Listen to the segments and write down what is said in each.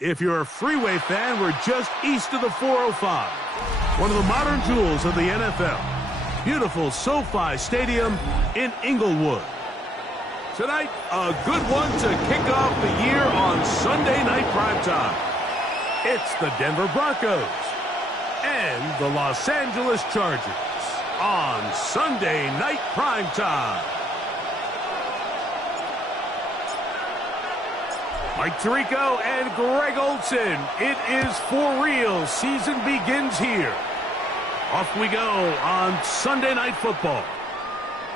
If you're a Freeway fan, we're just east of the 405. One of the modern jewels of the NFL. Beautiful SoFi Stadium in Inglewood. Tonight, a good one to kick off the year on Sunday Night Primetime. It's the Denver Broncos and the Los Angeles Chargers on Sunday Night Primetime. Mike Tirico and Greg Olsen. It is for real. Season begins here. Off we go on Sunday Night Football.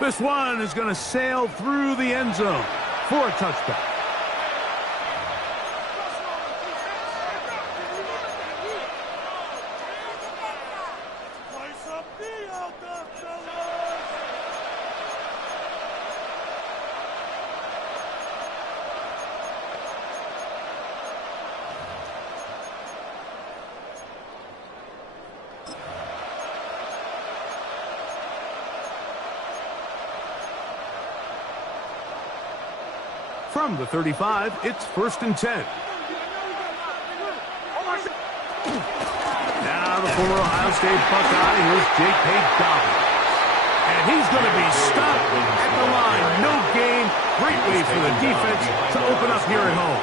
This one is going to sail through the end zone for a touchdown. From the 35, it's 1st and 10. Now the former Ohio State Buckeye, here's J.K. Dobbins. And he's going to be stopped at the line. No gain. Great way for the defense to open up here at home.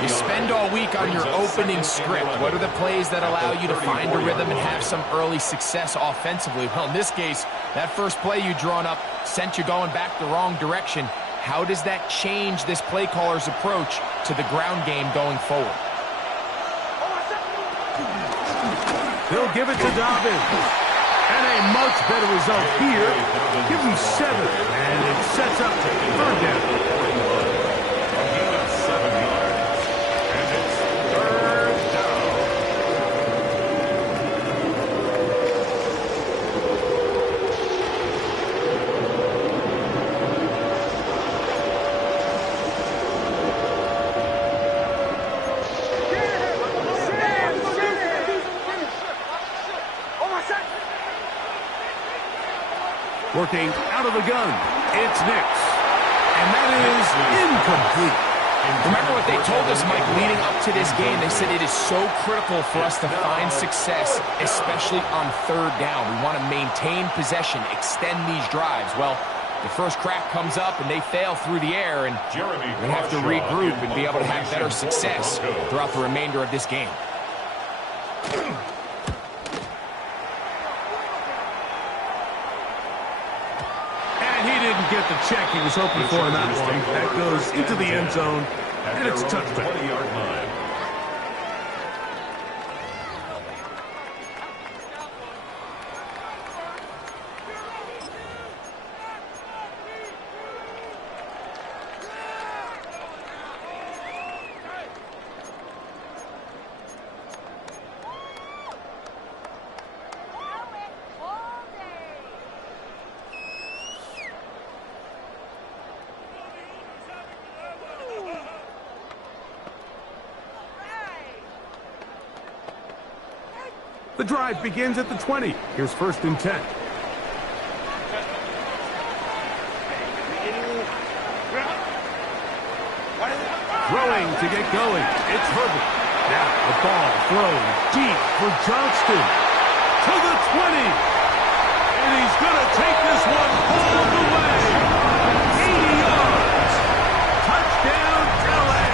You spend all week on your opening script. What are the plays that allow you to find a rhythm and have some early success offensively? Well, in this case, that first play you drawn up sent you going back the wrong direction. How does that change this play caller's approach to the ground game going forward? They'll give it to Dobbins. And a much better result here. Give him 7, and it sets up 3rd down. Working out of the gun, it's Nix. And that is incomplete. Remember what they told us, Mike, leading up to this game? They said it is so critical for us to find success, especially on 3rd down. We want to maintain possession, extend these drives. Well, the first crack comes up and they fail through the air, and we have to regroup and be able to have better success throughout the remainder of this game. Get the check he was hoping for in that one. That goes into the end zone, and it's a touchdown. The drive begins at the 20. Here's 1st and 10. Throwing to get going. It's Herbert. Now the ball thrown deep for Johnston to the 20. And he's going to take this one all the way. 80 yards. Touchdown, LA.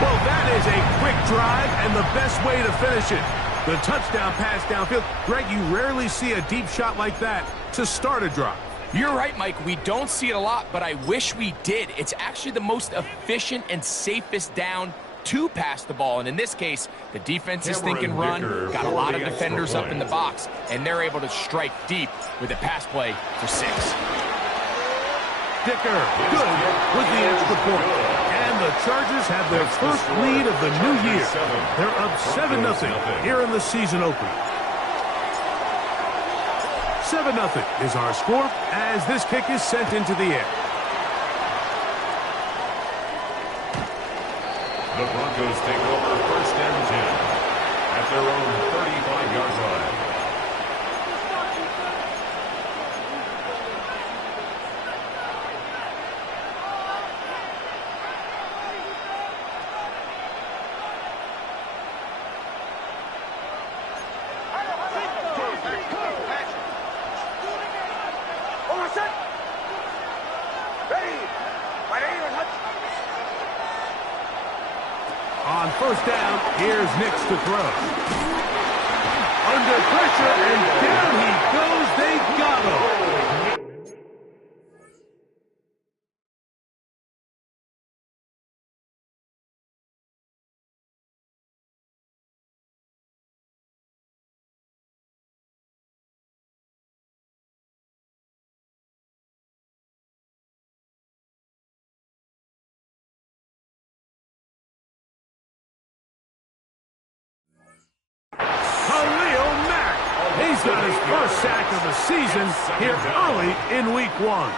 Well, that is a quick drive and the best way to finish it. The touchdown pass downfield. Greg, you rarely see a deep shot like that to start a drive. You're right, Mike. We don't see it a lot, but I wish we did. It's actually the most efficient and safest down to pass the ball. And in this case, the defense is thinking run, got a lot of defenders up in the box, and they're able to strike deep with a pass play for 6. Dicker, good with the extra point. And the Chargers have their first lead of the new year. They're up 7-0 here in the season opener. 7-0 is our score as this kick is sent into the air. The Broncos take over 1st and 10 at their own 35-yard line. first down. Here's Nix to throw. Under pressure, and down he goes. They got him. He's got his first sack of the season here early in week 1.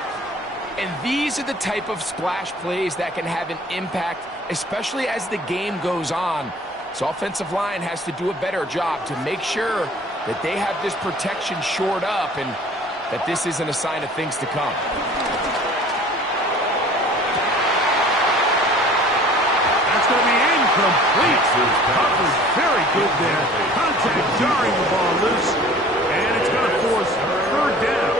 And these are the type of splash plays that can have an impact, especially as the game goes on. So offensive line has to do a better job to make sure that they have this protection shored up and that this isn't a sign of things to come. That's going to be incomplete. Covered very good there. Contact jarring the ball loose. And it's going to force third down.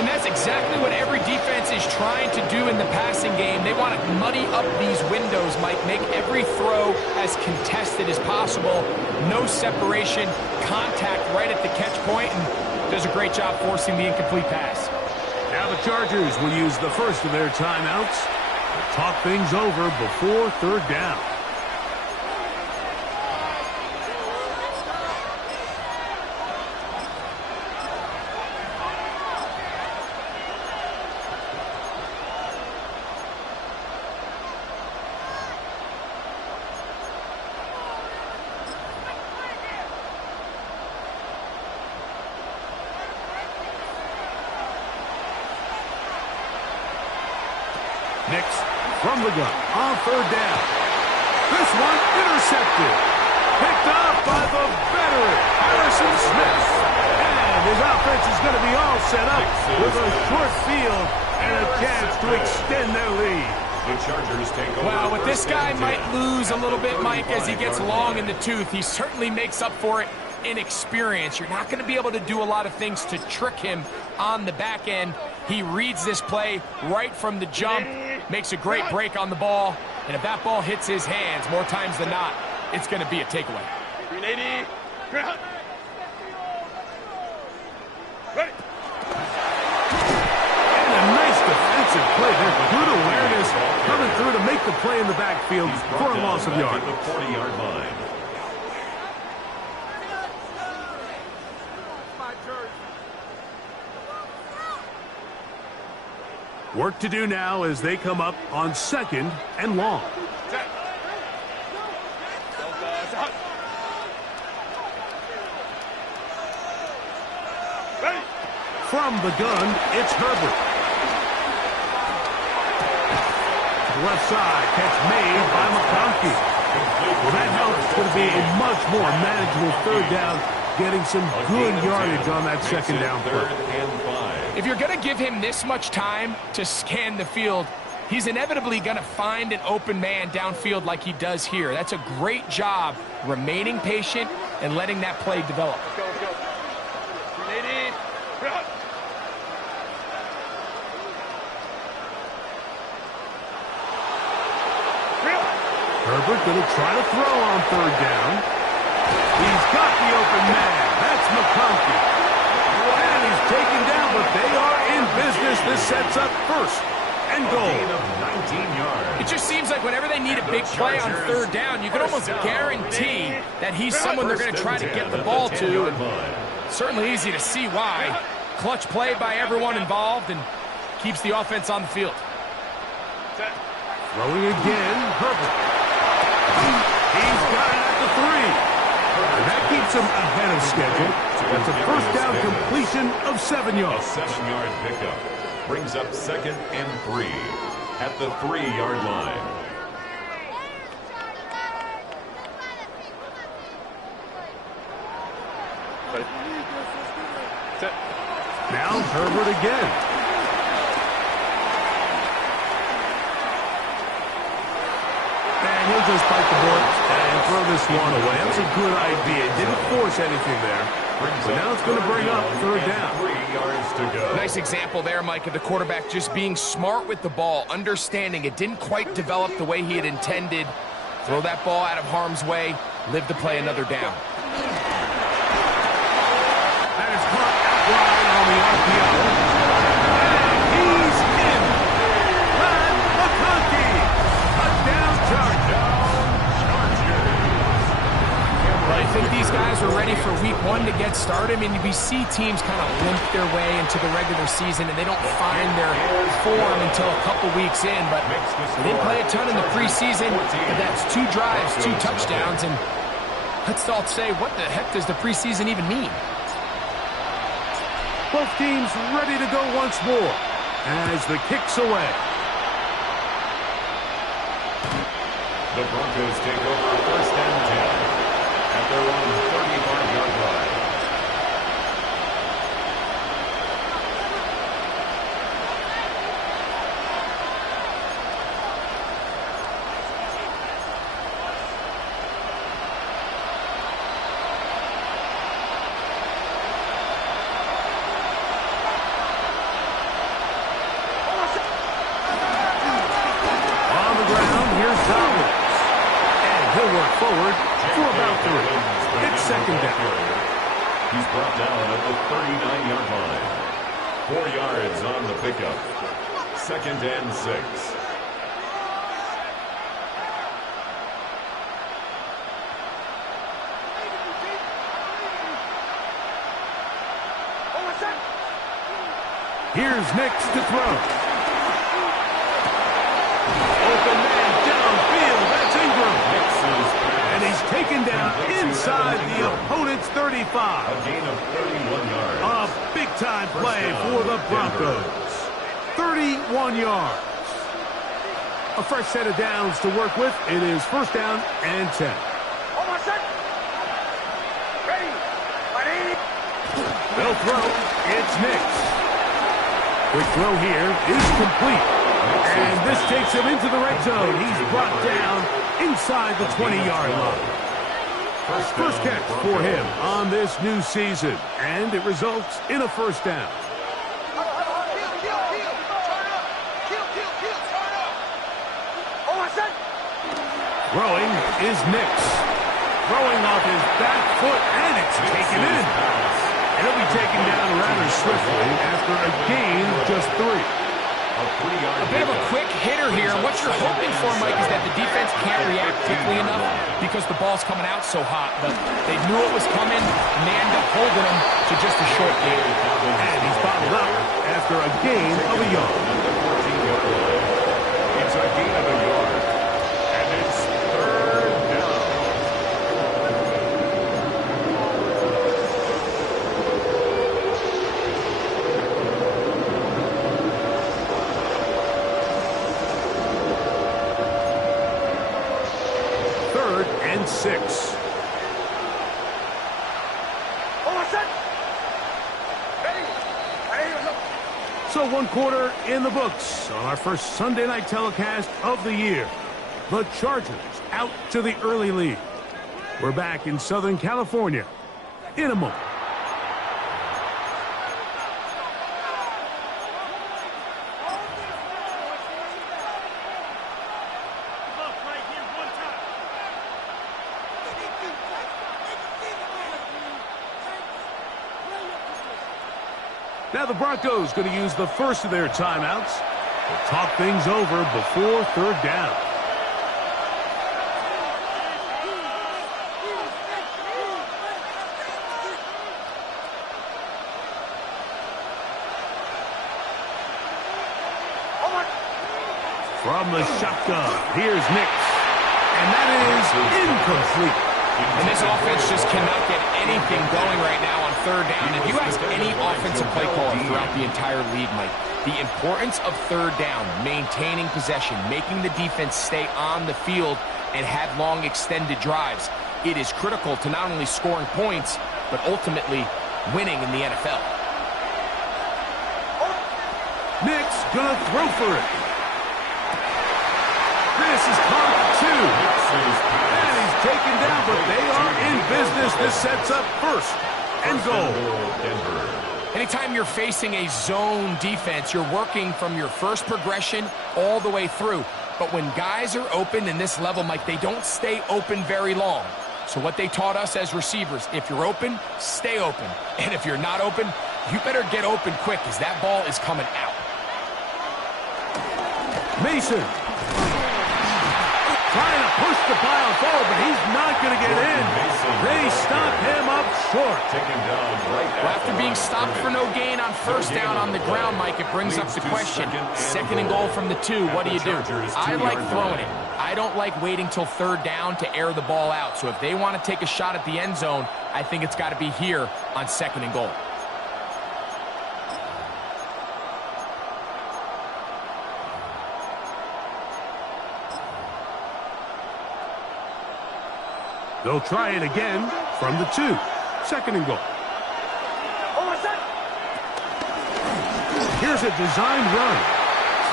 And that's exactly what every defense is trying to do in the passing game. They want to muddy up these windows, Mike, make every throw as contested as possible. No separation, contact right at the catch point, and does a great job forcing the incomplete pass. Now the Chargers will use the first of their timeouts to talk things over before third down. Nix from the gun on third down. This one intercepted. Picked up by the veteran, Harrison Smith. And his offense is going to be all set up with a short field and a chance to extend their lead. The Chargers take over. Well, with this guy might lose a little bit, Mike, as he gets long in the tooth. He certainly makes up for it in experience. You're not going to be able to do a lot of things to trick him on the back end. He reads this play right from the jump, makes a great break on the ball, and if that ball hits his hands more times than not, it's going to be a takeaway. 380. Ready. And a nice defensive play there. Good awareness coming through to make the play in the backfield for a loss of yard. The 40-yard line. Work to do now as they come up on second and long. Ready. From the gun, it's Herbert. To the left side, catch made by McConkey. Well, that helps. It's going to be a much more manageable third down, getting some good yardage on that second down play. Third and 5. If you're going to give him this much time to scan the field, he's inevitably going to find an open man downfield like he does here. That's a great job remaining patient and letting that play develop. Let's go. 380. Herbert going to try to throw on third down. He's got the open man. That's McConkey. And he's taken down, but they are in business. This sets up first and goal. Gain of 19 yards. It just seems like whenever they need a big play on third down, you can almost guarantee that he's someone they're going to try to get the ball to. And certainly easy to see why. Clutch play by everyone involved and keeps the offense on the field. Throwing again, Herbert. He's got it at the 3. And that keeps him ahead of schedule. That's a first down completion of 7 A yards. 7-yard pickup brings up second and 3 at the 3-yard line. Now Herbert again. And he'll just bite the bullet and throw this one away. That was a good idea. Didn't force anything there. But now it's going to bring up third down. 3 yards to go. Nice example there, Mike, of the quarterback just being smart with the ball, understanding it didn't quite develop the way he had intended. Throw that ball out of harm's way, live to play another down. That is caught out wide on the RPO. And he's in. Matt McConkey. Touchdown Chargers. But I think these guys are ready for week 1 to get started. I mean, we see teams kind of limp their way into the regular season, and they don't find their form until a couple weeks in. But they didn't play a ton in the preseason, but that's 2 drives, 2 touchdowns, and let's all say, what the heck does the preseason even mean? Both teams ready to go once more as the kick's away. The Broncos take over first and 10 at their own 35-yard line. On the ground, here's Dobbins. And he'll work forward for about 3. It's second down. He's brought down at the 39-yard line. 4 yards on the pickup. Second and 6. Here's Nix to throw. Open man downfield. That's Ingram. And he's taken down inside the opponent's 35. A gain of 31 yards. A big-time play for the Broncos. 31 yards. A fresh set of downs to work with. It is first down and 10. They'll throw. It's Nix. Quick throw here is complete. And this takes him into the red zone. He's brought down inside the 20-yard line. First catch for him on this new season. And it results in a first down. Throwing is Nix. Throwing off his back foot, and it's taken in. And he'll be taken down rather swiftly after a gain of just 3. A bit of a quick hitter here. What you're hoping for, Mike, is that the defense can't react quickly enough because the ball's coming out so hot. But they knew it was coming, and they ended up holding him to just a short gain. And he's bottled up after a gain of a yard. It's a gain of a yard. And it's third down. Third and 6. So 1 quarter in the books on our first Sunday night telecast of the year. The Chargers out to the early lead. We're back in Southern California in a moment. Now the Broncos going to use the first of their timeouts to talk things over before third down. From the shotgun, here's Nix. And that is incomplete. And this offense just cannot get anything going right now on third down. If you ask any offensive play caller throughout the entire league, Mike, the importance of third down, maintaining possession, making the defense stay on the field and have long extended drives, it is critical to not only scoring points, but ultimately winning in the NFL. Nix gonna throw for it. This is caught 2. And he's taken down, but they are in business. This sets up first and goal. Anytime you're facing a zone defense, you're working from your first progression all the way through. But when guys are open in this level, Mike, they don't stay open very long. So what they taught us as receivers, if you're open, stay open. And if you're not open, you better get open quick because that ball is coming out. Mason trying to push the pile forward, but he's not going to get in. They stop him up short. Well, after being stopped for no gain on first down on the ground, Mike, it brings up the question. Second and goal from the 2, what do you do? I like throwing it. I don't like waiting till third down to air the ball out. So if they want to take a shot at the end zone, I think it's got to be here on second and goal. They'll try it again from the 2. Second and goal. Here's a design run.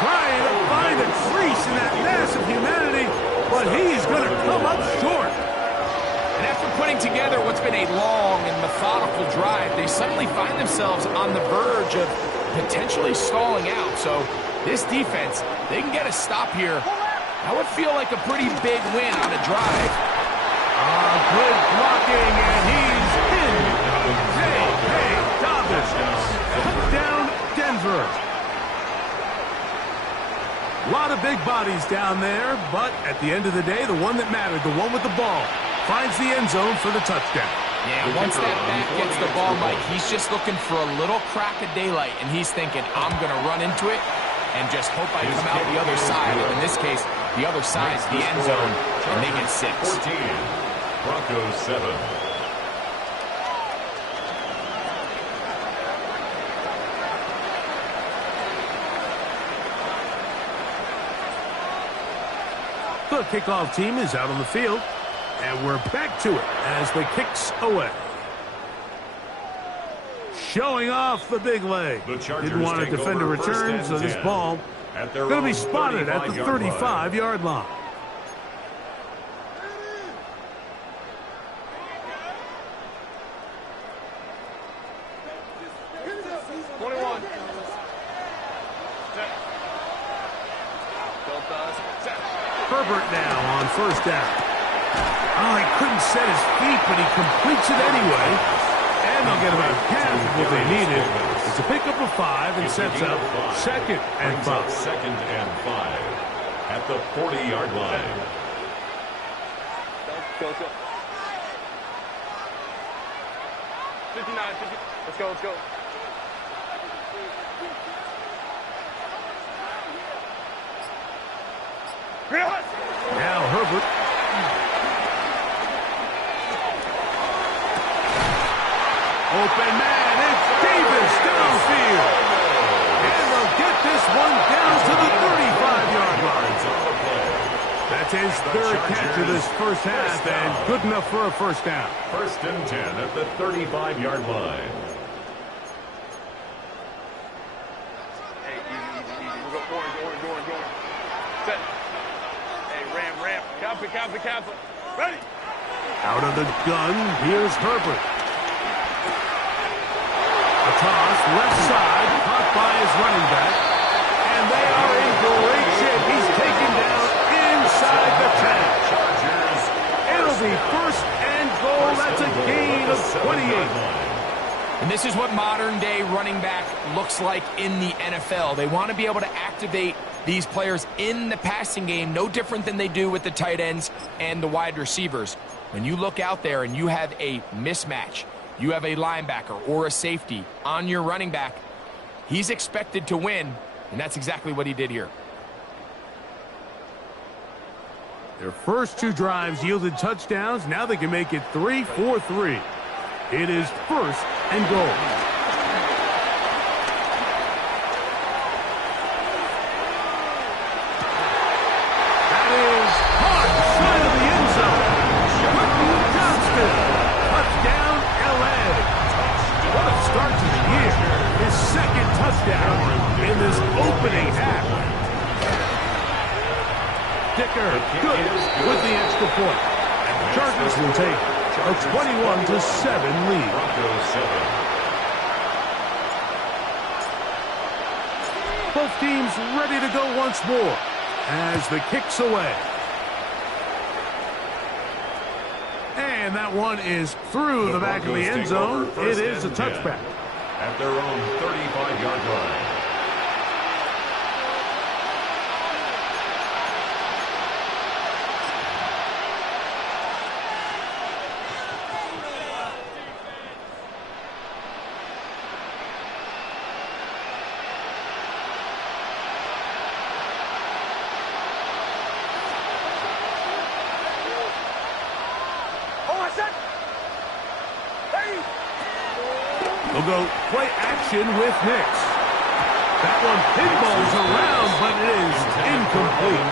Trying to find a crease in that massive humanity, but he's going to come up short. And after putting together what's been a long and methodical drive, they suddenly find themselves on the verge of potentially stalling out. So this defense, they can get a stop here. That would feel like a pretty big win on a drive. Good blocking, and he's in. J.K. Dobbins. Touchdown, Denver. A lot of big bodies down there, but at the end of the day, the one that mattered, the one with the ball, finds the end zone for the touchdown. Yeah, once that back gets the ball, Mike, he's just looking for a little crack of daylight, and he's thinking, I'm going to run into it and just hope I come out the other side. And in this case, the other side is the end zone, and they get 6. 14, Broncos 7. The kickoff team is out on the field, and we're back to it as the kick's away. Showing off the big leg. Didn't want to defend a return, so this ball going to be spotted at the 35-yard line. Herbert now on first down. Oh, he couldn't set his feet, but he completes it anyway. And they'll get about half of what they needed. It's a pickup of 5 and sets up second and 5. Second and 5 at the 40-yard line. Go, let's go. 59, 50. Let's go, let's go. Now Herbert. Open man, it's Davis downfield. And they'll get this one down to the 35-yard line. That's his third catch of this first half, and good enough for a first down. First and 10 at the 35-yard line. Hey, easy. We'll go orange. Set. Ramp. Copy. Ready. Out of the gun, here's Herbert. A toss, left side, caught by his running back. And they are in great shape. He's taken down inside the 10. It'll be first and goal. That's a gain of 28. And this is what modern-day running back looks like in the NFL. They want to be able to activate these players in the passing game, no different than they do with the tight ends and the wide receivers. When you look out there and you have a mismatch, you have a linebacker or a safety on your running back, he's expected to win, and that's exactly what he did here. Their first 2 drives yielded touchdowns. Now they can make it 3-4-3. It is first and goal. That is caught side of the end zone. Quentin Johnston. Touchdown, LA. What a start to the year. His second touchdown in this opening half. Dicker, good with the extra point. And the Chargers will take a 21-7 lead. Broncos 7. Both teams ready to go once more. as the kick's away. And that one is through the back of the end zone. It is a touchback. At their own 35-yard line. They'll go play action with Nix. That one pinballs around, but it is incomplete.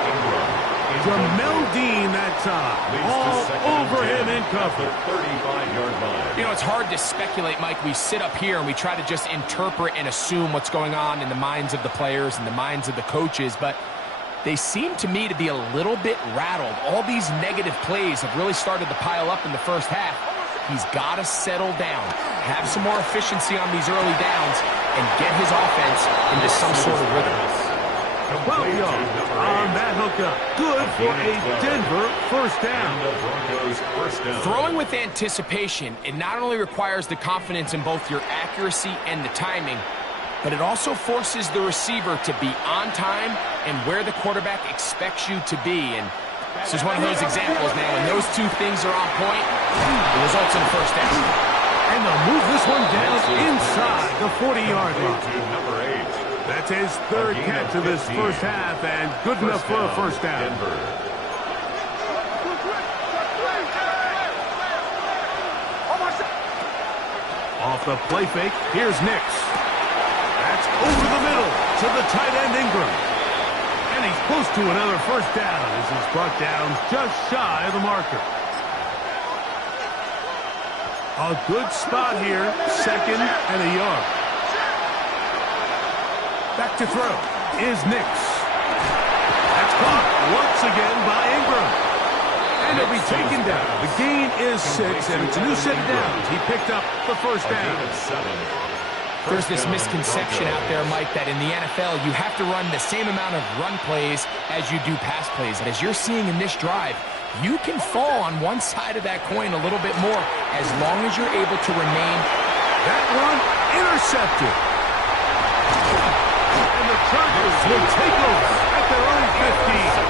Jamel Dean that time. All over him in cover. 35-yard line. You know, it's hard to speculate, Mike. We sit up here and we try to just interpret and assume what's going on in the minds of the players and the minds of the coaches, but they seem to me to be a little bit rattled. All these negative plays have really started to pile up in the first half. He's got to settle down, have some more efficiency on these early downs, and get his offense into some sort of rhythm. 12 yards on that hookup. Good for a Denver first down. Throwing with anticipation, it not only requires the confidence in both your accuracy and the timing, but it also forces the receiver to be on time and where the quarterback expects you to be. And this is one of those examples, man. When those two things are on point, it results in a first down. And they'll move this one down inside the 40-yard line. That's his third catch of this first half, and good enough for a first down. Off the play fake, here's Nix. That's over the middle to the tight end Ingram. And he's close to another first down as he's brought down just shy of the marker. A good spot here, second and a yard. Back to throw is Nix. That's caught once again by Ingram. And it'll be taken down. The gain is 6, and it's a new set of downs. He picked up the first down. There's this misconception out there, Mike, that in the NFL you have to run the same amount of run plays as you do pass plays. And as you're seeing in this drive, you can fall on one side of that coin a little bit more as long as you're able to remain. That one intercepted. And the Chargers will take over at their own 15.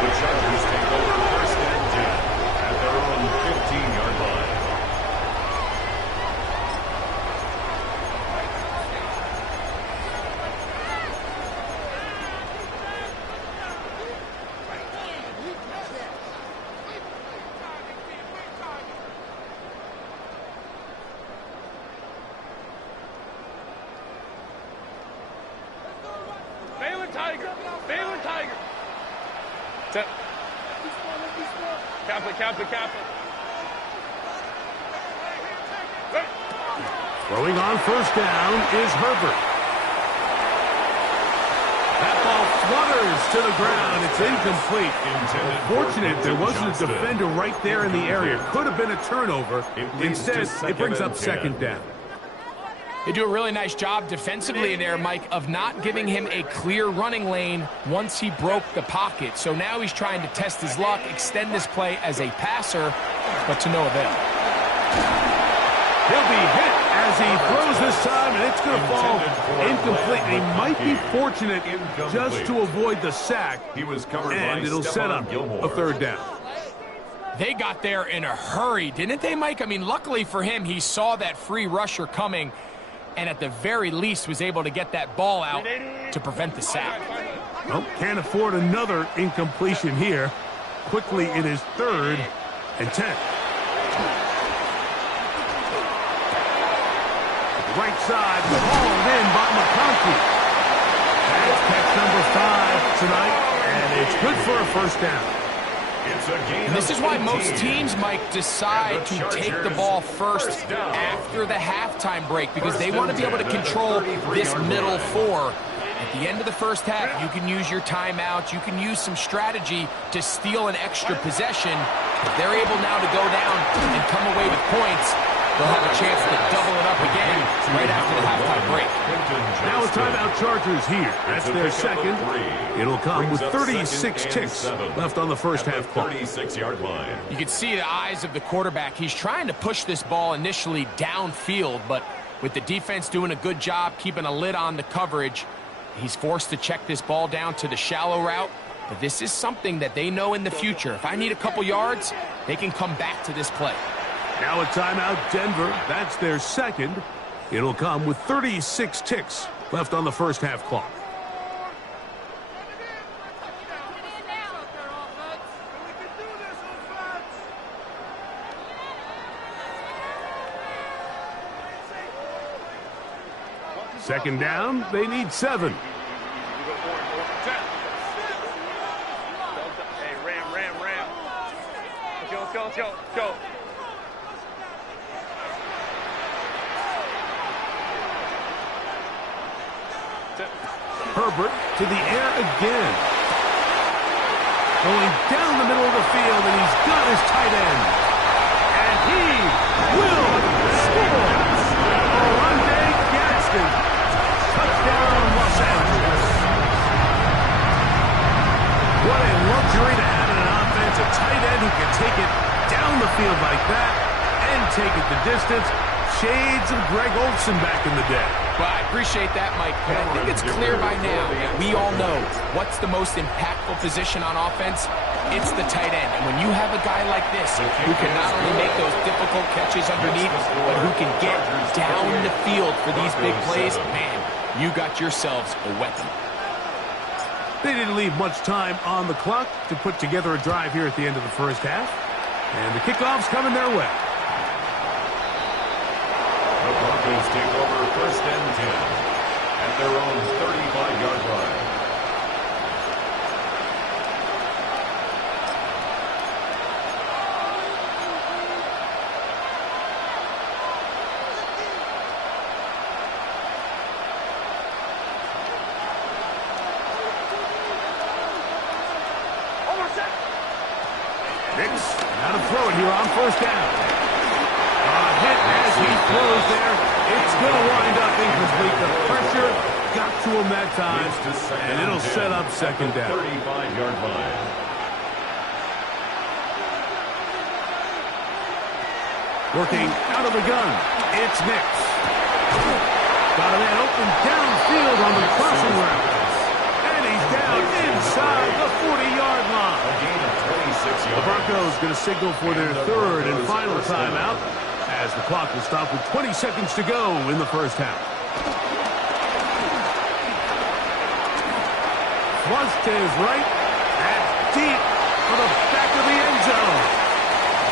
The Chargers take over first and 10 at their own 15-yard line. Throwing on first down is Herbert. That ball flutters to the ground. It's incomplete. Fortunate there wasn't a defender right there in the area. Could have been a turnover. Instead, it brings up second down. They do a really nice job defensively in there, Mike, of not giving him a clear running lane once he broke the pocket. So now he's trying to test his luck, extend this play as a passer, but to no avail. He'll be hit as he throws this time, and it's going to fall incomplete. He might be fortunate just to avoid the sack, and it'll set up a third down. They got there in a hurry, didn't they, Mike? I mean, luckily for him, he saw that free rusher coming, and at the very least was able to get that ball out to prevent the sack. Well, can't afford another incompletion here. Quickly in his third and 10. Right side, hauled in by McConkey. That's catch number 5 tonight, and it's good for a first down. And this is why most teams, Mike, decide to take the ball first after the halftime break, because they want to be able to control this middle 4. At the end of the first half, you can use your timeouts, you can use some strategy to steal an extra possession. If they're able now to go down and come away with points, they'll have a chance to double it up again right after the halftime break. Now a timeout Chargers here. That's their second. It'll come with 36 ticks left on the first half clock. 36-yard line. You can see the eyes of the quarterback. He's trying to push this ball initially downfield, but with the defense doing a good job keeping a lid on the coverage, he's forced to check this ball down to the shallow route. But this is something that they know in the future. If I need a couple yards, they can come back to this play. Now a timeout Denver. That's their second. It'll come with 36 ticks left on the first half clock. Second down, they need 7. Hey, Ram. Let's go. Herbert to the air again. Going down the middle of the field, and he's got his tight end. And he will score. Oronde Gadsden. Touchdown, Los Angeles. What a luxury to have in an offense. A tight end who can take it down the field like that and take it the distance. Shades of Greg Olsen back in the day. Well, I appreciate that, Mike, but I think it's clear by now that we all know what's the most impactful position on offense. It's the tight end. And when you have a guy like this who can not only make those difficult catches underneath, but who can get down the field for these big plays, man, you got yourselves a weapon. They didn't leave much time on the clock to put together a drive here at the end of the first half. And the kickoff's coming their way. The Broncos take over first and 10 at their own 35-yard line. Nix, now to throw it here on first down. Hit as he throws there. It's going to wind up incomplete. The pressure got to him that time, and it'll set up second down. 35-yard line. Working out of the gun, it's Nix. Got a man open downfield on the crossing route. And he's down inside the 40-yard line. A gain of 26 yards. The Broncos going to signal for their third and final timeout, as the clock will stop with 20 seconds to go in the first half. Flush to his right. That's deep for the back of the end zone.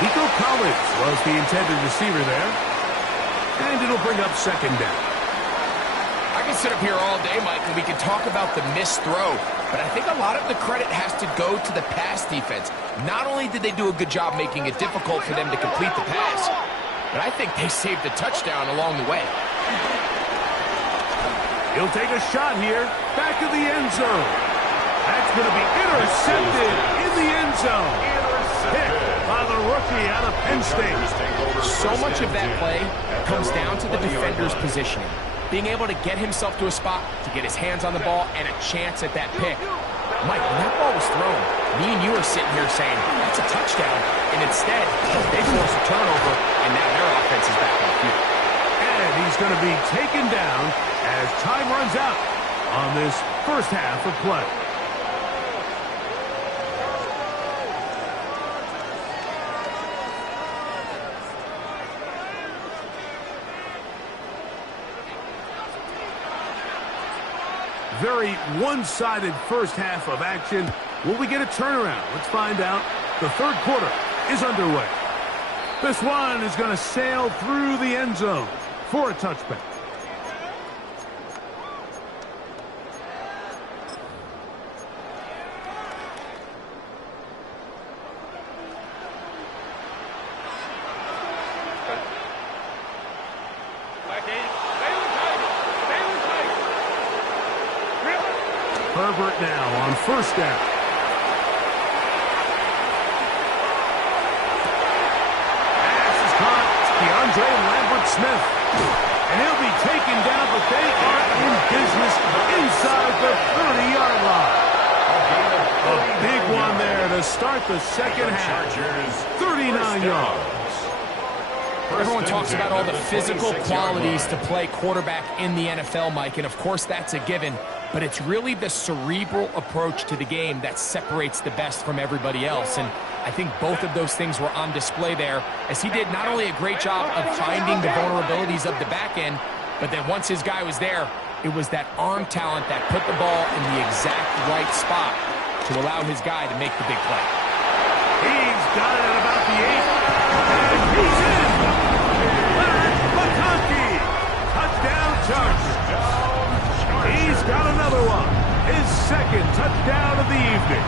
Nico Collins was the intended receiver there. And it'll bring up second down. I can sit up here all day, Mike, and we can talk about the missed throw, but I think a lot of the credit has to go to the pass defense. Not only did they do a good job making it difficult for them to complete the pass, but I think they saved a touchdown along the way. He'll take a shot here. Back of the end zone. That's going to be intercepted in the end zone. Picked by the rookie out of Penn State. So much of that play comes down to the defender's positioning. Being able to get himself to a spot, to get his hands on the ball, and a chance at that pick. Mike, when that ball was thrown, me and you are sitting here saying, that's a touchdown. And instead, they force a turnover, and now their offense is back on the field. And he's going to be taken down as time runs out on this first half of play. Very one-sided first half of action. Will we get a turnaround? Let's find out. The third quarter is underway. This one is going to sail through the end zone for a touchback. Herbert now on first down. Pass is caught. DeAndre Lambert-Smith. And he'll be taken down, but they are in business 30-yard line. A big one there to start the second half. 39 yards. Everyone talks about all the physical qualities to play quarterback in the NFL, Mike, and of course that's a given, but it's really the cerebral approach to the game that separates the best from everybody else, and I think both of those things were on display there, as he did not only a great job of finding the vulnerabilities of the back end, but then once his guy was there, it was that arm talent that put the ball in the exact right spot to allow his guy to make the big play. He's got it at about the 8, and he's in. Leonard McConkey, touchdown Chargers. He's got another one, his second touchdown of the evening.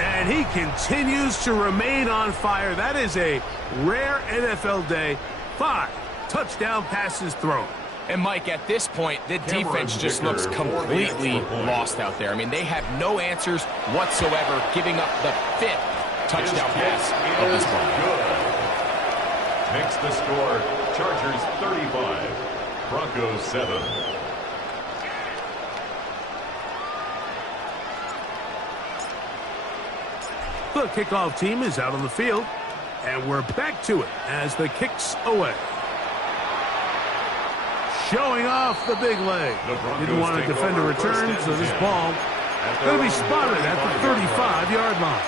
And he continues to remain on fire. That is a rare NFL day. 5 touchdown passes thrown. And, Mike, at this point, the defense just looks completely lost out there. I mean, they have no answers whatsoever, giving up the 5th touchdown pass of this ball. Makes the score Chargers 35, Broncos 7. The kickoff team is out on the field, and we're back to it as the kick's away. Showing off the big leg. Didn't want to defend a return, so this ball going to be spotted at the 35-yard line.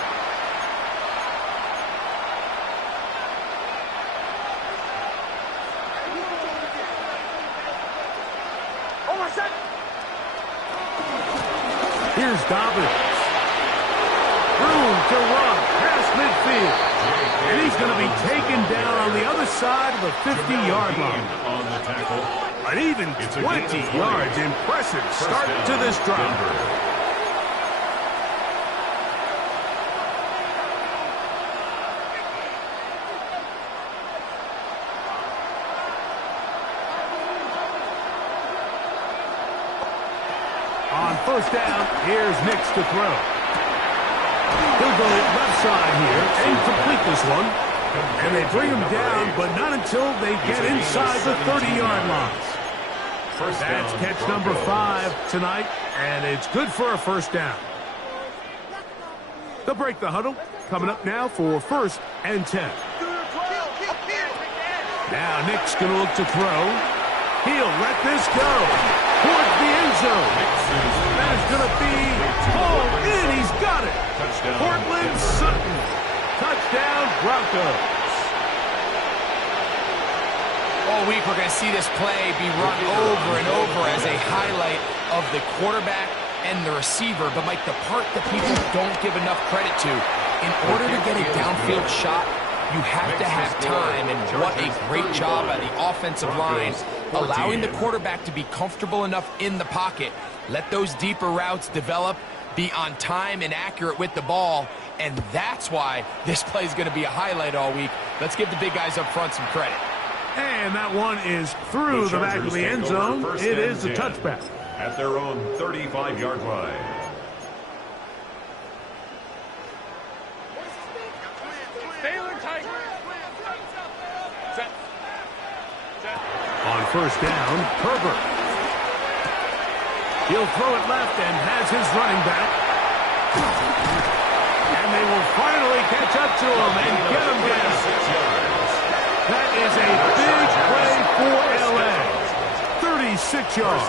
Here's Dobbins. Room to run past midfield. And he's going to be taken down on the other side of the 50-yard line. On the tackle. An even 20 yards. Impressive start to this drive. On first down, here's Nix to throw. He'll go left side here and complete this one. And they bring him down, but not until they get inside the 30-yard line. That's catch number 5 tonight, and it's good for a first down. They'll break the huddle. Coming up now for 1st and 10. Now Nick's going to look to throw. He'll let this go towards the end zone. That is going to be hauled in. He's got it. Cortland Sutton. Touchdown, Broncos. All week we're going to see this play be run over and over as a highlight of the quarterback and the receiver. But, Mike, the part that people don't give enough credit to, in order to get a downfield shot, you have to have time. And what a great job by the offensive line, allowing the quarterback to be comfortable enough in the pocket. Let those deeper routes develop, be on time and accurate with the ball. And that's why this play is going to be a highlight all week. Let's give the big guys up front some credit. And that one is through the back of the end zone. It is a touchback. At their own 35-yard line. On first down, Herbert. He'll throw it left and has his running back. And they will finally catch up to him and get him down. That is a big play for L.A. 36 yards.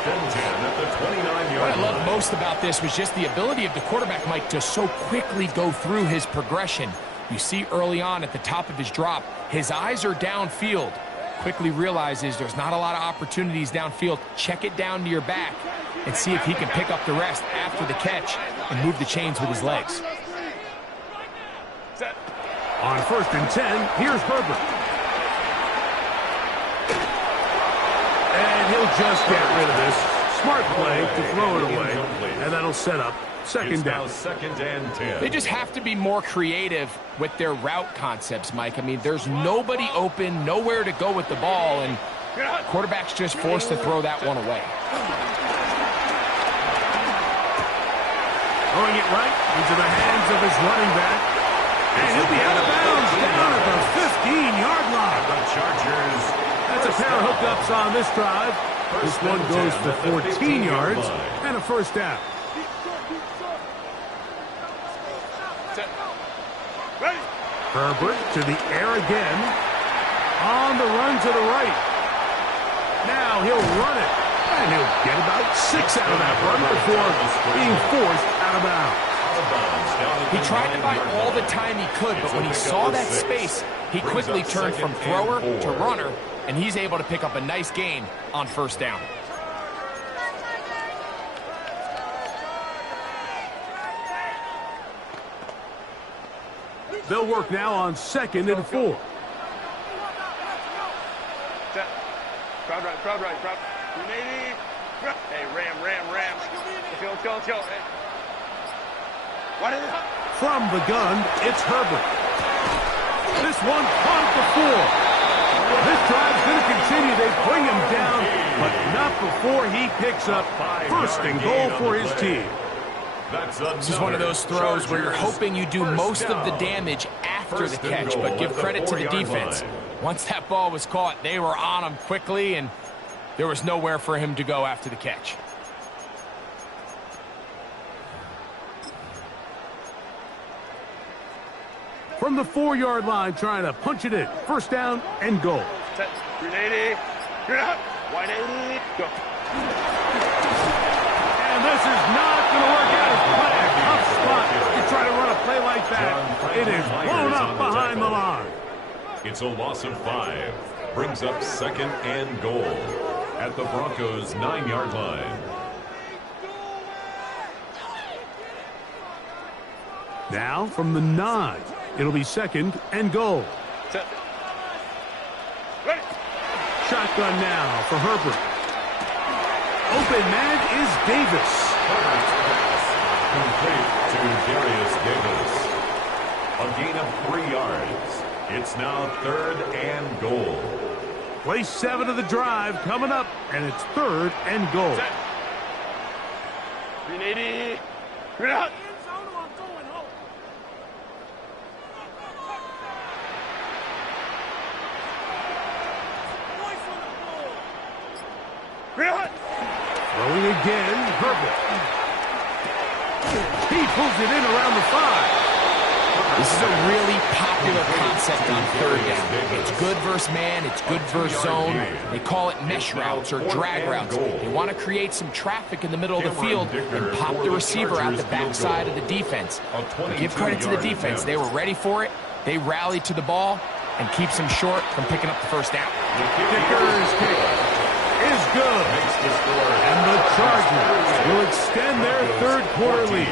What I love most about this was just the ability of the quarterback, Mike, to so quickly go through his progression. You see early on at the top of his drop, his eyes are downfield. Quickly realizes there's not a lot of opportunities downfield. Check it down to your back and see if he can pick up the rest after the catch and move the chains with his legs. On 1st and 10, here's Herbert. And he'll just get rid of this. Smart play to throw it away. And that'll set up second down. Second and 10. They just have to be more creative with their route concepts, Mike. I mean, there's nobody open, nowhere to go with the ball, and quarterback's just forced to throw that one away. Throwing it right into the hands of his running back. And he'll be out of bounds down at the 15-yard line. The Chargers. That's a pair of hookups on this drive. This one goes for 14 yards and a first down. Ready. Herbert to the air again. On the run to the right. Now he'll run it. And he'll get about 6 out of that run before being forced out of bounds. He tried to buy all the time he could, but when he saw that space, he quickly turned from thrower to runner, and he's able to pick up a nice gain on first down. They'll work now on 2nd and 4. Set. Crowd right, crowd right, crowd. 280. Hey, ram. Let's go. Hey. What is it? From the gun, it's Herbert. This one caught at the 4. This drive's going to continue. They bring him down, but not before he picks up 1st and goal for his team. This is one of those throws where you're hoping you do most of the damage after the catch, but give credit to the defense. Once that ball was caught, they were on him quickly, and there was nowhere for him to go after the catch. From the 4-yard line, trying to punch it in. First down and goal. Set. 380. You're out. 180. Go. And this is not going to work out as planned. Tough spot to try to run a play like that. It is blown up behind the line. It's a loss of 5. Brings up 2nd and goal at the Broncos' 9-yard line. Now from the 9, it'll be 2nd and goal. Set. Ready. Shotgun now for Herbert. Open man is Davis. Complete to Darius Davis. A gain of 3 yards. It's now 3rd and goal. Play 7 of the drive coming up, and it's 3rd and goal. Set. 380. You're out. Throwing again, Herbert. He pulls it in around the 5. This is a really popular concept on 3rd down. It's good versus man, it's good versus zone. They call it mesh routes or drag routes. They want to create some traffic in the middle of the field and pop the receiver out the backside of the defense. But give credit to the defense. They were ready for it. They rallied to the ball and keeps them short from picking up the first down. Kicker's kick is good. And the Chargers will extend their 3rd quarter lead.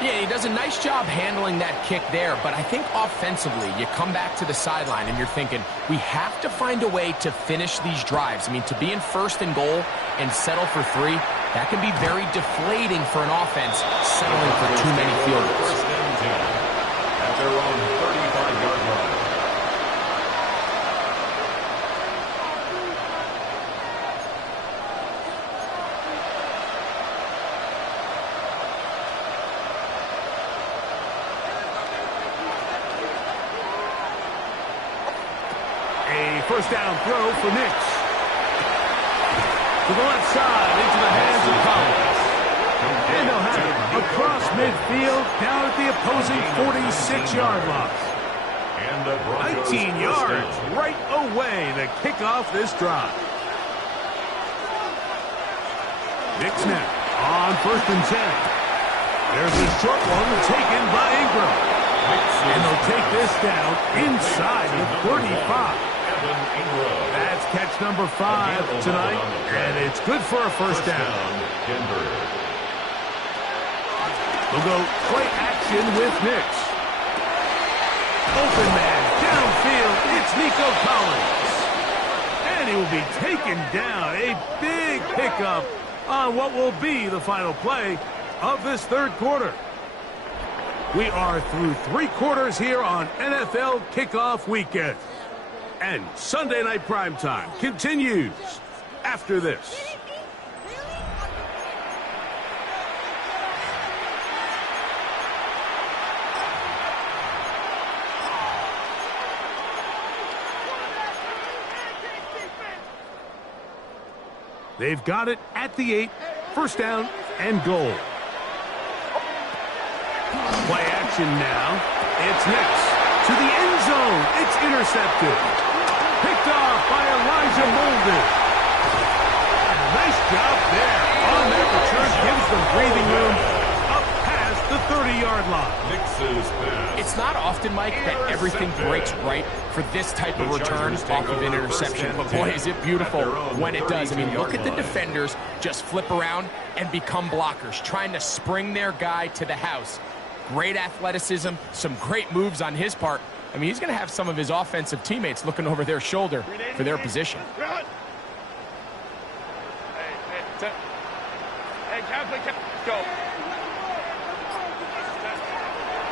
Yeah, he does a nice job handling that kick there, but I think offensively, you come back to the sideline and you're thinking, we have to find a way to finish these drives. I mean, to be in 1st and goal and settle for 3, that can be very deflating for an offense settling for too many field goals. 1st and 10 at their own 35-yard line. First down throw for Nix. To the left side, into the hands of Collins. And they'll have it across midfield, down at the opposing 46-yard line. 19 yards right away to kick off this drive. Nix now on 1st and 10. There's a short one taken by Ingram. And they'll take this down inside the 35. That's catch number 5 tonight, and it's good for a first down. They'll go play action with Nix. Open man, downfield, it's Nico Collins. And he will be taken down. A big pickup on what will be the final play of this 3rd quarter. We are through 3 quarters here on NFL Kickoff Weekend. And Sunday Night Primetime continues after this. They've got it at the 8. First down and goal. Play action now. It's Hicks to the end zone. It's intercepted. Picked off by Elijah Molden. Nice job there. On that return, gives them breathing room up past the 30-yard line. It's not often, Mike, that everything breaks right for this type of return off of an interception. But boy, is it beautiful when it does. I mean, look at the defenders just flip around and become blockers, trying to spring their guy to the house. Great athleticism, some great moves on his part. I mean, he's going to have some of his offensive teammates looking over their shoulder for their position. Hey, Catholic, go.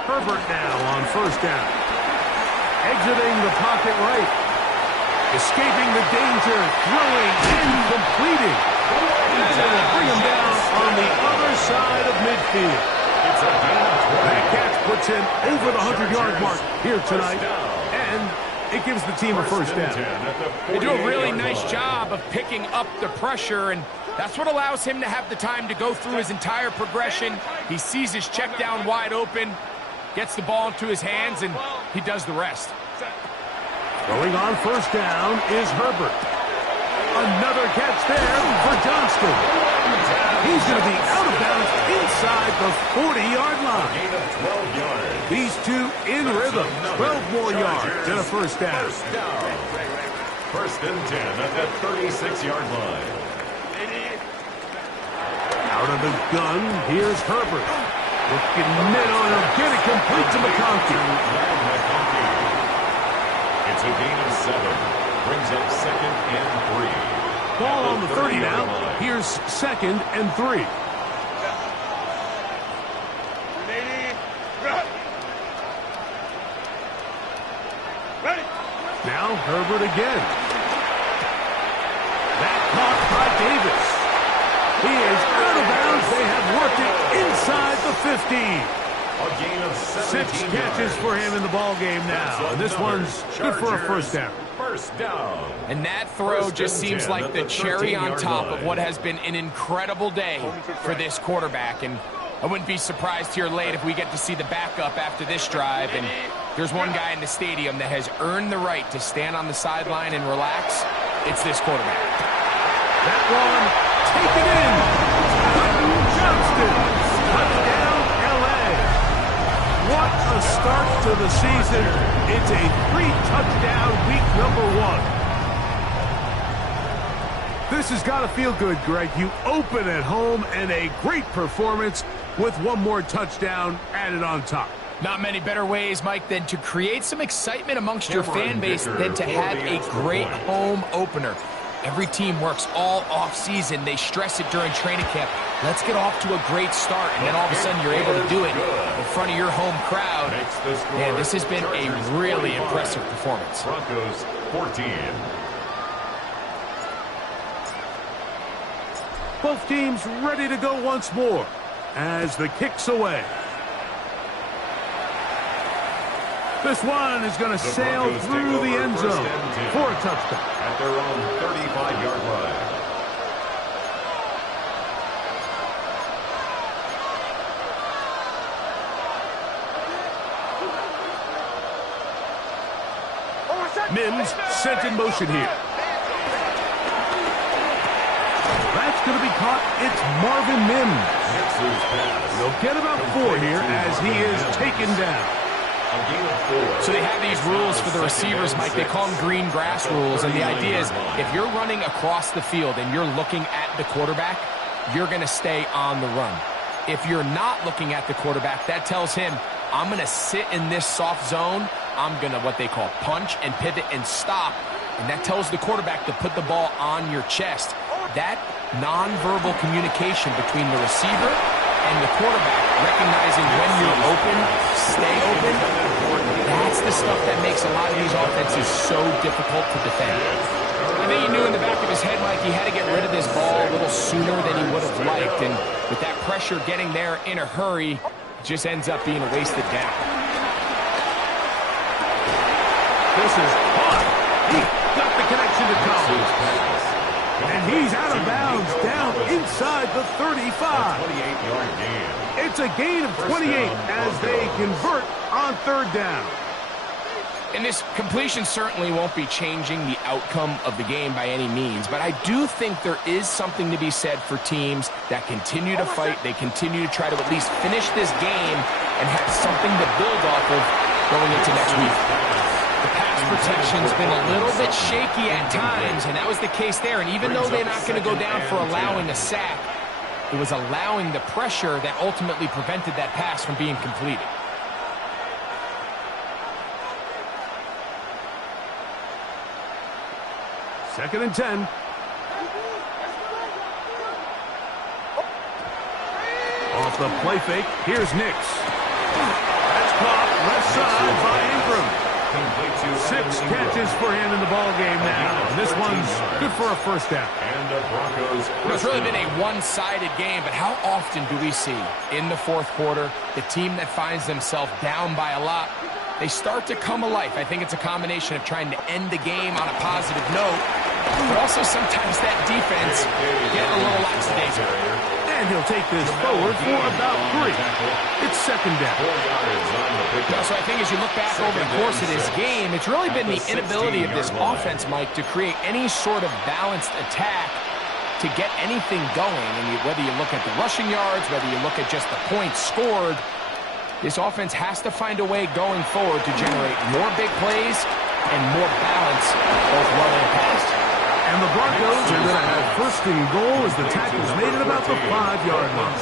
Herbert now on first down. Exiting the pocket right. Escaping the danger. Throwing and completing. He's going to bring him down on the other side of midfield. That catch puts him over the 100-yard mark here tonight. And it gives the team a first down. They do a really nice job of picking up the pressure, and that's what allows him to have the time to go through his entire progression. He sees his check down wide open, gets the ball into his hands, and he does the rest. Throwing on first down is Herbert. Another catch there for Johnston. He's going to be out of bounds inside the 40-yard line. These two in rhythm. 12 more yards and a first down. First and 10 at the 36-yard line. Out of the gun, here's Herbert. Looking mid on him. Get it complete to McConkey. It's a gain of 7. Brings up second and 3. Ball on the 30 now. Here's second and 3. Now Herbert again. That caught by Davis. He is out of bounds. They have worked it inside the 50. A gain of 6 catches for him in the ball game now. And this one's good for a first down. First down. And that throw just seems like the cherry on top of what has been an incredible day for this quarterback. And I wouldn't be surprised here late if we get to see the backup after this drive. And there's one guy in the stadium that has earned the right to stand on the sideline and relax. It's this quarterback. That one, take it in. Johnston, touchdown, L.A. What a start to the season. It's a 3-touchdown week number 1. This has got to feel good, Greg. You open at home and a great performance with one more touchdown added on top. Not many better ways, Mike, than to create some excitement amongst your fan base than to have a great home opener. Every team works all off-season. They stress it during training camp. Let's get off to a great start, and then all of a sudden you're able to do it in front of your home crowd. Man, this has been a really impressive performance. Broncos 14. Both teams ready to go once more as the kick's away. This one is going to sail through the end zone for a touchdown. At their own 35-yard line. Mims sent in motion here. That's going to be caught. It's Marvin Mims. They'll get about 4 here as he is taken down. So they have these rules for the receivers, Mike. They call them green grass rules, and the idea is if you're running across the field and you're looking at the quarterback, you're going to stay on the run. If you're not looking at the quarterback, that tells him, I'm going to sit in this soft zone. I'm going to what they call punch and pivot and stop, and that tells the quarterback to put the ball on your chest. That nonverbal communication between the receiver and the quarterback, recognizing when you're open, stay open, that's the stuff that makes a lot of these offenses so difficult to defend. I think he knew in the back of his head, Mike, he had to get rid of this ball a little sooner than he would have liked, and with that pressure getting there in a hurry, it just ends up being a wasted down. This is hot. He got the connection to Collins. And He's out of bounds, down inside the 35. 28-yard gain. It's a gain of 28 as they convert on third down. And this completion certainly won't be changing the outcome of the game by any means, but I do think there is something to be said for teams that continue to fight. They continue to try to at least finish this game and have something to build off of going into next week. The pass protection's been a little bit shaky at times, and that was the case there. And even though they're not going to go down for allowing a sack, it was allowing the pressure that ultimately prevented that pass from being completed. Second and 10. Off the play fake, here's Nix. That's caught left side by Ingram. 6 catches for him in the ball game now. And this one's good for a first down. And the Broncos. It's really been a one-sided game, but how often do we see in the fourth quarter the team that finds themselves down by a lot, they start to come alive? I think it's a combination of trying to end the game on a positive note, but also sometimes that defense getting a little lackadaisical. And he'll take this forward for about 3. It's second down. So I think as you look back over the course of this game, it's really been the inability of this offense, Mike, to create any sort of balanced attack to get anything going. And whether you look at the rushing yards, whether you look at just the points scored, this offense has to find a way going forward to generate more big plays and more balance both running and pass. And the Broncos are going to have first and goal as the tackle's made at about the 5-yard line.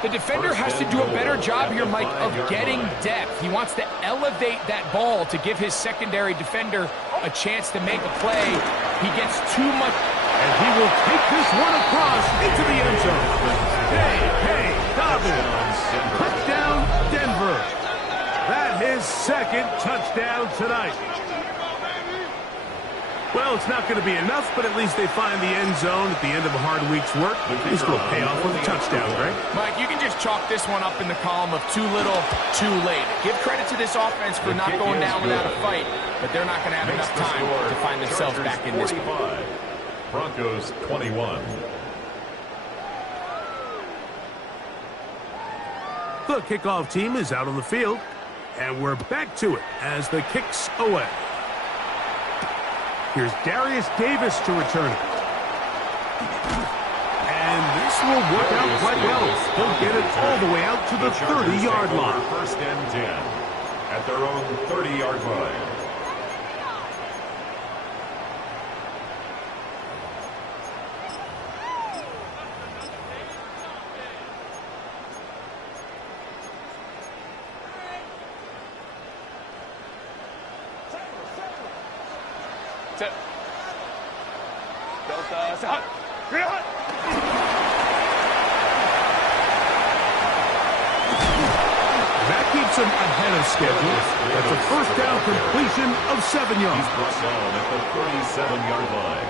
The defender has to do a better job here, Mike, of getting depth. He wants to elevate that ball to give his secondary defender a chance to make a play. He gets too much. And he will take this one across into the end zone. Hey, Dobbins. Touchdown, Denver. That's his second touchdown tonight. Well, it's not going to be enough, but at least they find the end zone at the end of a hard week's work. He's going to pay off with a touchdown, right? Mike, you can just chalk this one up in the column of too little, too late. Give credit to this offense for not going down without a fight, but they're not going to have enough time to find themselves back in this one. Broncos 21. The kickoff team is out on the field, and we're back to it as the kick's away. Here's Darius Davis to return it. And this will work out quite well. He'll get it all the way out to the 30-yard line. First and 10 at their own 30-yard line. That keeps him ahead of schedule. That's a first down completion of 7 yards. He's brought down at the 37-yard line.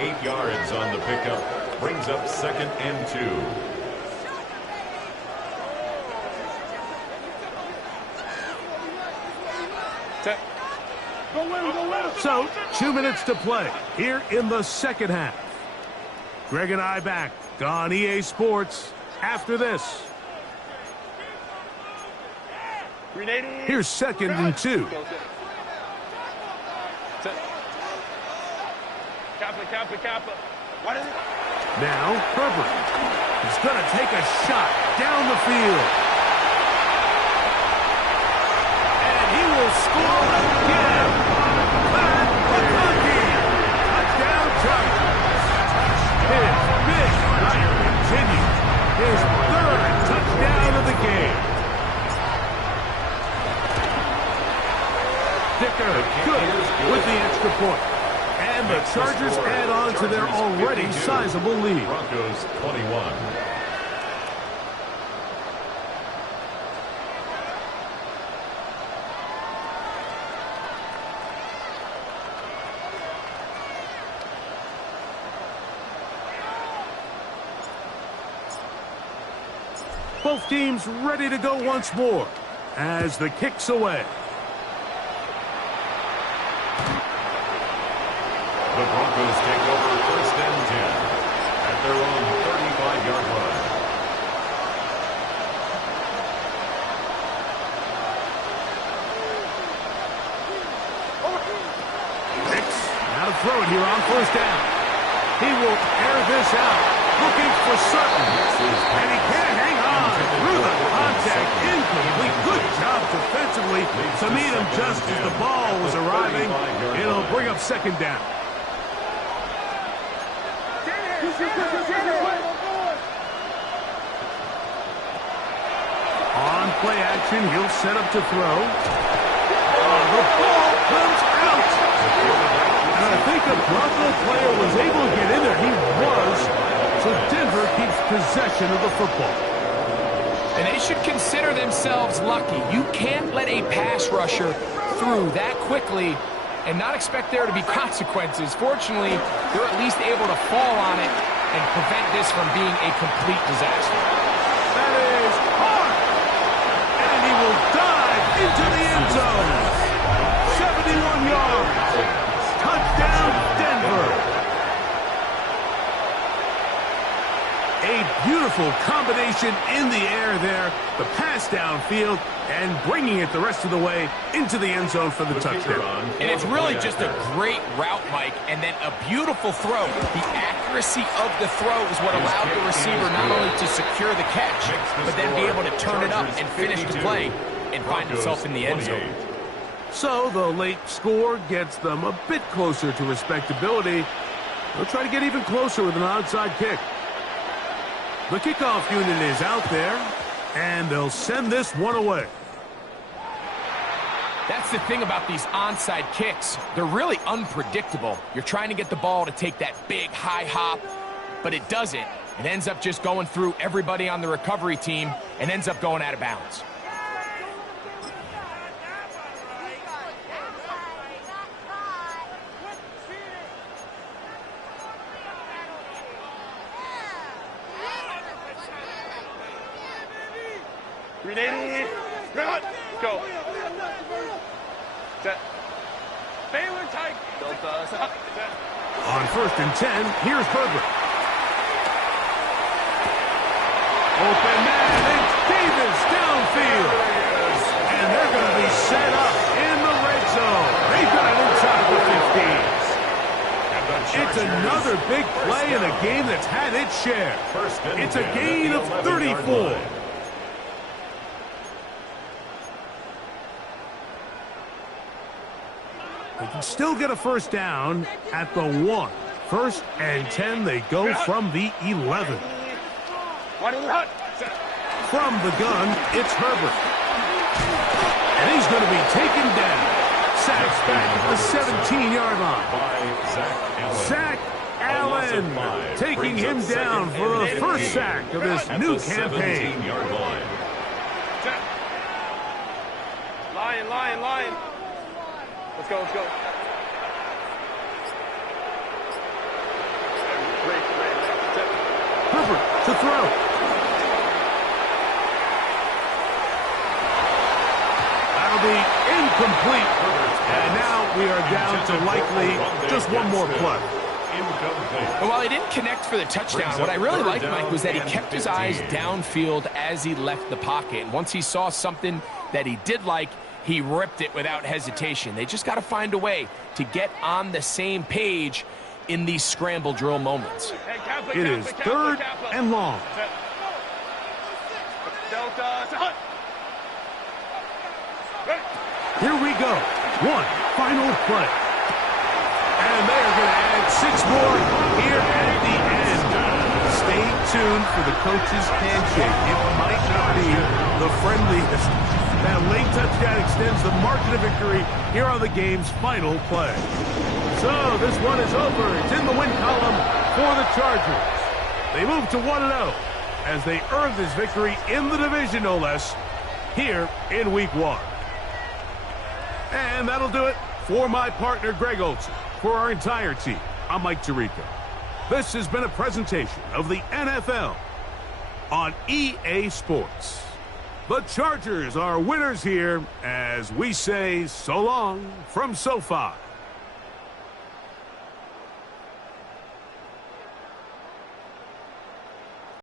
8 yards on the pickup. Brings up second and 2. So, 2 minutes to play here in the second half. Greg and I back on EA Sports after this. Here's second and 2. Now, Herbert. He's going to take a shot down the field. And he will score again. Touchdown, Chargers. His big night continues. His third touchdown of the game. Dicker good with the extra point. And the Chargers add on to their already sizable lead. Broncos 21. Both teams ready to go once more as the kick's away. The Broncos take over first First and 10 at their own 35-yard line. Now to throw it here on first down. He will air this out, looking for Sutton. And he can't hang on through the contact. Incomplete. Good job defensively to meet him just as the ball was arriving. It'll bring up second down. On play action, he'll set up to throw. The ball comes out. And I think a Bronco player was able to get in there. He was. So Denver keeps possession of the football. And they should consider themselves lucky. You can't let a pass rusher through that quickly and not expect there to be consequences. Fortunately, they're at least able to fall on it and prevent this from being a complete disaster. That is hard. And he will dive into the end zone. 71 yards. Touchdown, Denver. A beautiful combination in the air there. The pass downfield and bringing it the rest of the way into the end zone for the touchdown. And it's really just a great route, Mike, and then a beautiful throw. The accuracy of the throw is what allowed the receiver not only to secure the catch, but then be able to turn it up and finish the play and find himself in the end zone. So the late score gets them a bit closer to respectability. They'll try to get even closer with an onside kick. The kickoff unit is out there, and they'll send this one away. That's the thing about these onside kicks. They're really unpredictable. You're trying to get the ball to take that big high hop, but it doesn't. It ends up just going through everybody on the recovery team and ends up going out of bounds. Ready, run, go. Set. Baylor tight. Set. On first and 10, here's Herbert. Open man, it's Davis downfield. And they're going to be set up in the red zone. They've got it inside the 15. It's another big play in a game that's had its share. It's a gain of 34. They can still get a first down at the 1. First and 10, they go from the 11. From the gun, it's Herbert. And he's going to be taken down. Sacks back at the 17-yard line. Zach Allen taking him down for the first sack of this new campaign. Lion. Let's go. Herbert to throw. That'll be incomplete. And now we are down to likely just one more play. But while he didn't connect for the touchdown, what I really liked, Mike, was that he kept his eyes downfield as he left the pocket. And once he saw something that he did like, he ripped it without hesitation. They just got to find a way to get on the same page in these scramble drill moments. It is third and long. Here we go. One final play. And they are going to add 6 more here at the end. Stay tuned for the coach's handshake. It might not be the friendliest. That late touchdown extends the margin of victory here on the game's final play. So this one is over. It's in the win column for the Chargers. They move to 1-0 as they earn this victory in the division, no less, here in Week 1. And that'll do it for my partner, Greg Olsen. For our entire team, I'm Mike Tirico. This has been a presentation of the NFL on EA Sports. The Chargers are winners here as we say so long from SoFi.